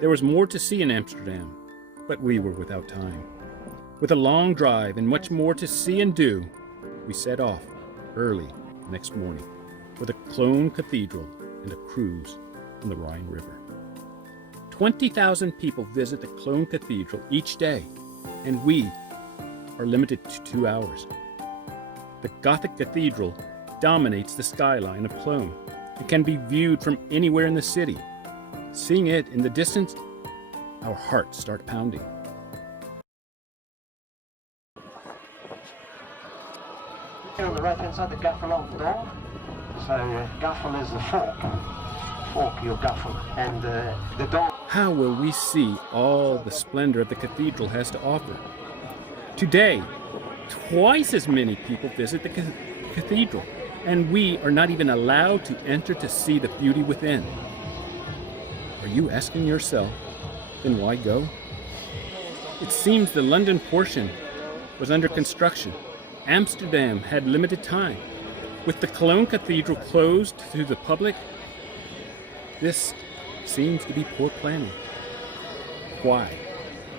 There was more to see in Amsterdam, but we were without time. With a long drive and much more to see and do, we set off early next morning for the Cologne Cathedral and a cruise on the Rhine River. 20,000 people visit the Cologne Cathedral each day, and we are limited to 2 hours. The Gothic cathedral dominates the skyline of Cologne and can be viewed from anywhere in the city. Seeing it in the distance, our hearts start pounding. On the right hand side, the gaffel on the door. So gaffel is the fork your gaffel, and the door. How will we see all the splendor of the cathedral has to offer? Today, twice as many people visit the cathedral, and we are not even allowed to enter to see the beauty within. Are you asking yourself, then why go? It seems the London portion was under construction. Amsterdam had limited time. With the Cologne Cathedral closed to the public, this seems to be poor planning. Why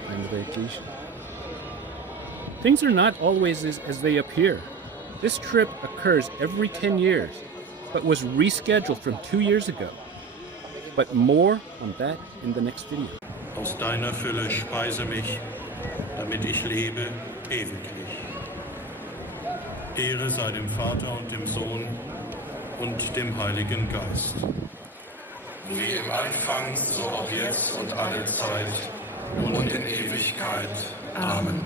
plan the vacation? Things are not always as they appear. This trip occurs every 10 years, but was rescheduled from 2 years ago. But more on that in the next video. Aus deiner Fülle speise mich, damit ich lebe ewiglich. Ehre sei dem Vater und dem Sohn und dem Heiligen Geist. Wie im Anfang, so auch jetzt und alle Zeit und in Ewigkeit. Amen.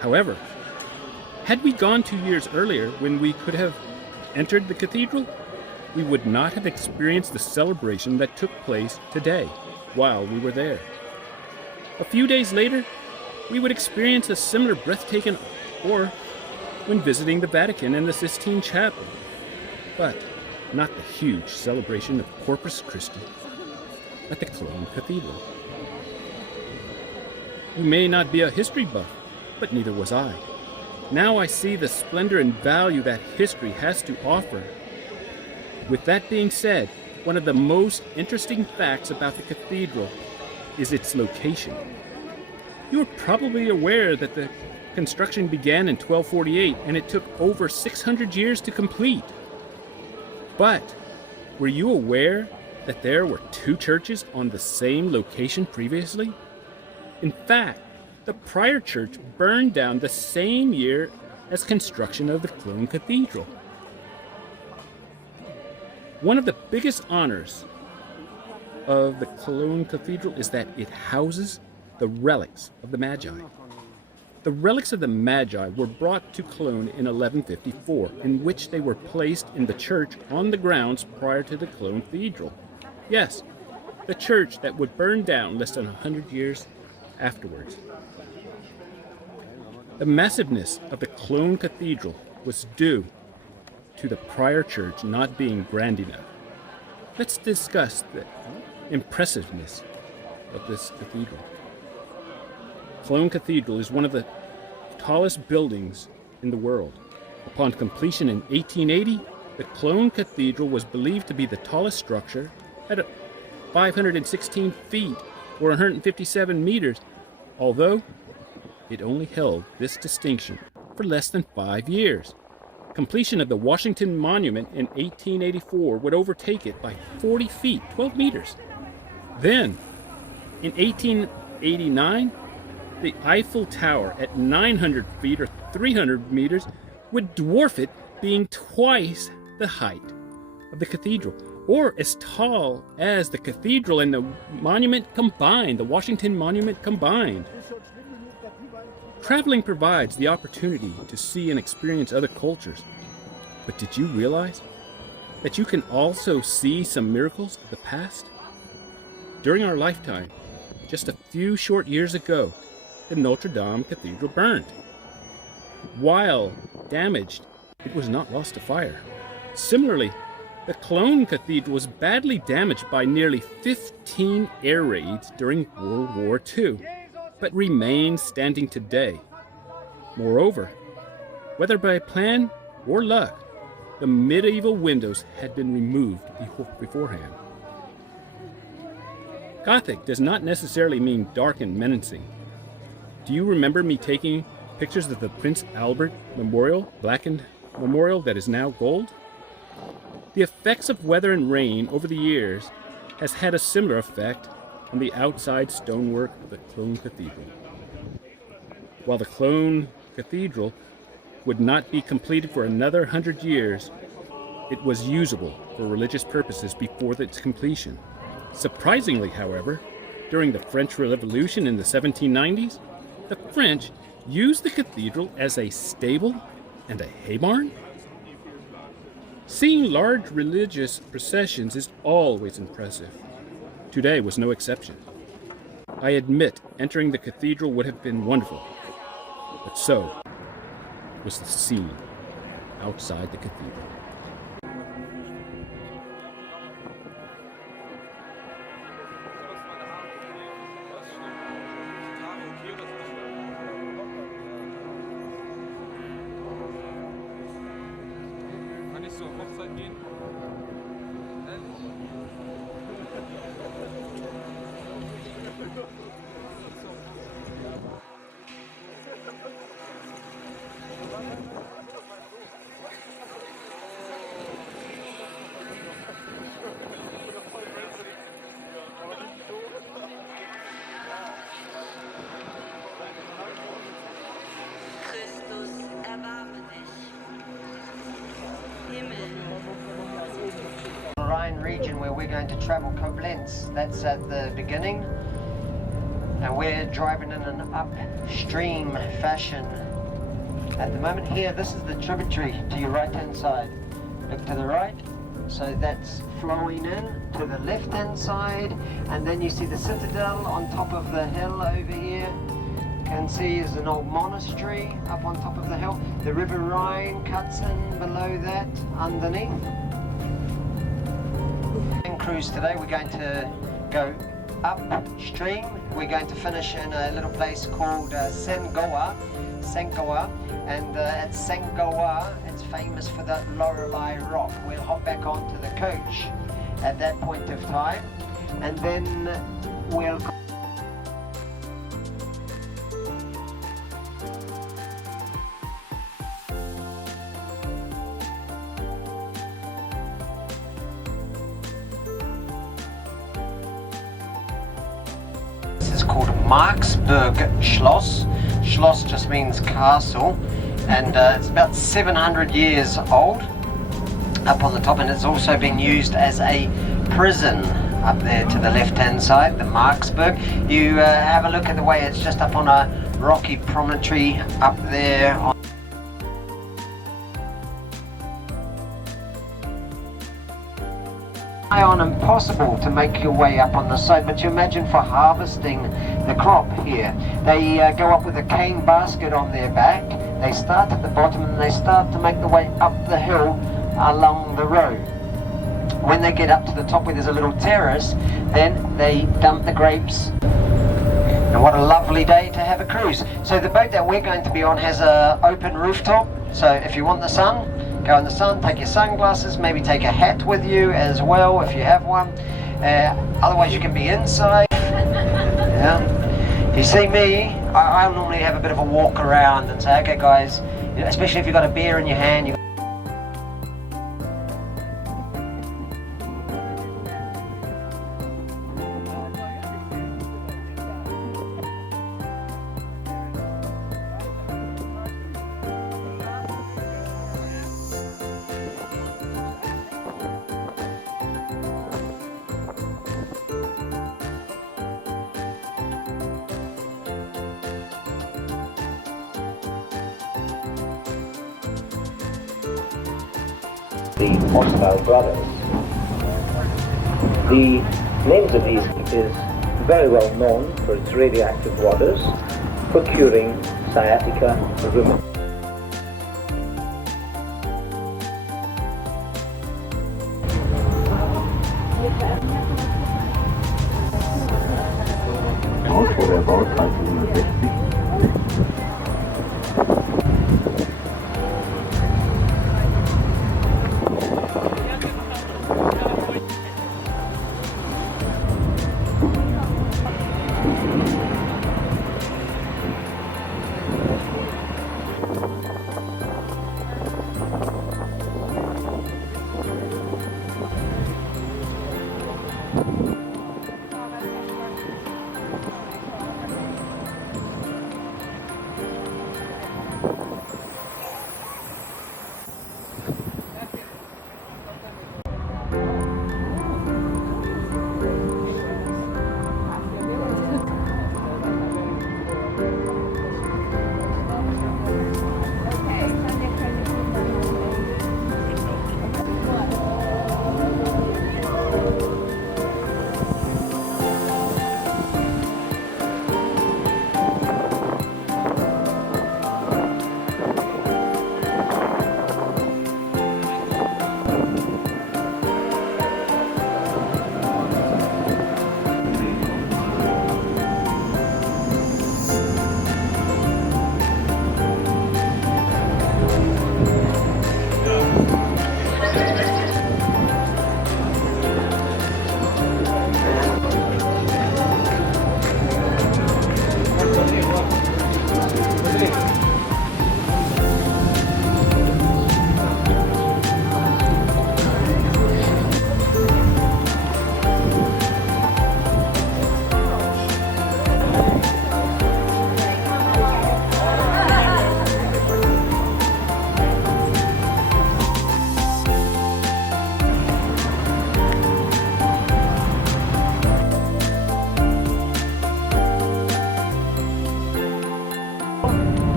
However, had we gone 2 years earlier when we could have entered the cathedral, we would not have experienced the celebration that took place today while we were there. A few days later, we would experience a similar breathtaking awe when visiting the Vatican and the Sistine Chapel, but not the huge celebration of Corpus Christi at the Cologne Cathedral. You may not be a history buff, but neither was I. Now I see the splendor and value that history has to offer. With that being said, one of the most interesting facts about the cathedral is its location. You are probably aware that the construction began in 1248 and it took over 600 years to complete. But were you aware that there were 2 churches on the same location previously? In fact, the prior church burned down the same year as construction of the Cologne Cathedral. One of the biggest honors of the Cologne Cathedral is that it houses the relics of the Magi. The relics of the Magi were brought to Cologne in 1154, in which they were placed in the church on the grounds prior to the Cologne Cathedral. Yes, the church that would burn down less than 100 years afterwards. The massiveness of the Cologne Cathedral was due to the prior church not being grand enough. Let's discuss the impressiveness of this cathedral. Cologne Cathedral is one of the tallest buildings in the world. Upon completion in 1880, the Cologne Cathedral was believed to be the tallest structure at 516 feet or 157 meters, although it only held this distinction for less than 5 years. Completion of the Washington Monument in 1884 would overtake it by 40 feet, 12 meters. Then, in 1889, the Eiffel Tower at 900 feet or 300 meters would dwarf it, being twice the height of the cathedral, or as tall as the cathedral and the monument combined, the Washington Monument combined. Traveling provides the opportunity to see and experience other cultures. But did you realize that you can also see some miracles of the past? During our lifetime, just a few short years ago, the Notre Dame Cathedral burned. While damaged, it was not lost to fire. Similarly, The Cologne Cathedral was badly damaged by nearly 15 air raids during World War II, but remains standing today. Moreover, whether by plan or luck, the medieval windows had been removed beforehand. Gothic does not necessarily mean dark and menacing. Do you remember me taking pictures of the Prince Albert Memorial, blackened memorial that is now gold? The effects of weather and rain over the years has had a similar effect on the outside stonework of the Cologne Cathedral. While the Cologne Cathedral would not be completed for another 100 years, it was usable for religious purposes before its completion. Surprisingly, however, during the French Revolution in the 1790s, the French used the cathedral as a stable and a hay barn? Seeing large religious processions is always impressive. Today was no exception. I admit entering the cathedral would have been wonderful, but so was the scene outside the cathedral. Kann ich zur Hochzeit gehen? Christus, erbarme dich. Himmel. Rhine region where we're going to travel Koblenz. That's at the beginning. And we're driving in an upstream fashion. At the moment here, this is the tributary to your right hand side. Look to the right. So that's flowing in to the left hand side. And then you see the citadel on top of the hill over here. You can see is an old monastery up on top of the hill. The River Rhine cuts in below that underneath. In cruise today, we're going to go upstream. We're going to finish in a little place called Sengoa, and at Sengoa, it's famous for that Lorelei Rock. We'll hop back onto the coach at that point of time, and then we'll called Marksburg Schloss. Schloss just means castle, and it's about 700 years old up on the top, and it's also been used as a prison up there to the left hand side, the Marksburg. You have a look at the way it's just up on a rocky promontory up there on impossible to make your way up on the side, but you imagine for harvesting the crop here, they go up with a cane basket on their back. They start at the bottom and they start to make the way up the hill along the road. When they get up to the top where there's a little terrace, then they dump the grapes. And what a lovely day to have a cruise. So the boat that we're going to be on has an open rooftop, so if you want the sun, go in the sun, take your sunglasses, maybe take a hat with you as well if you have one. Otherwise you can be inside. Yeah. You see me, I normally have a bit of a walk around and say, okay guys, especially if you've got a beer in your hand, the hostile brothers. The names of these is very well known for its radioactive waters, for curing sciatica, rheumatoid. Haus wurde erbaut 1960.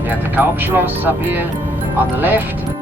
Now the Hauptschloss up here on the left.